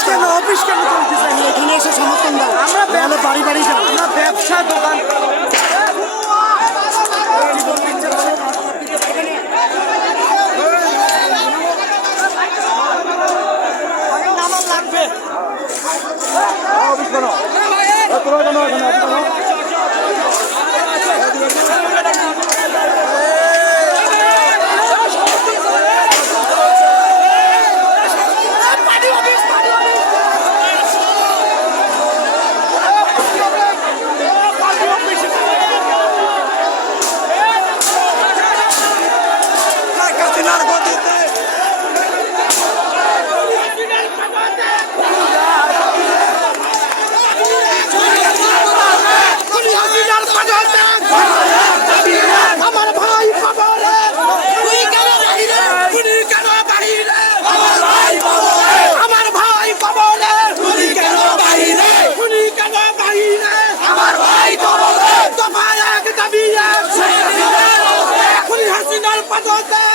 Office কেন? Office কেন চলতেছে আমি এখানে এসে সমর্থন দাও। আমরা বাড়ি বাড়ি যাও। আমরা ব্যবসা দোকান। লাগবে। Aguanta!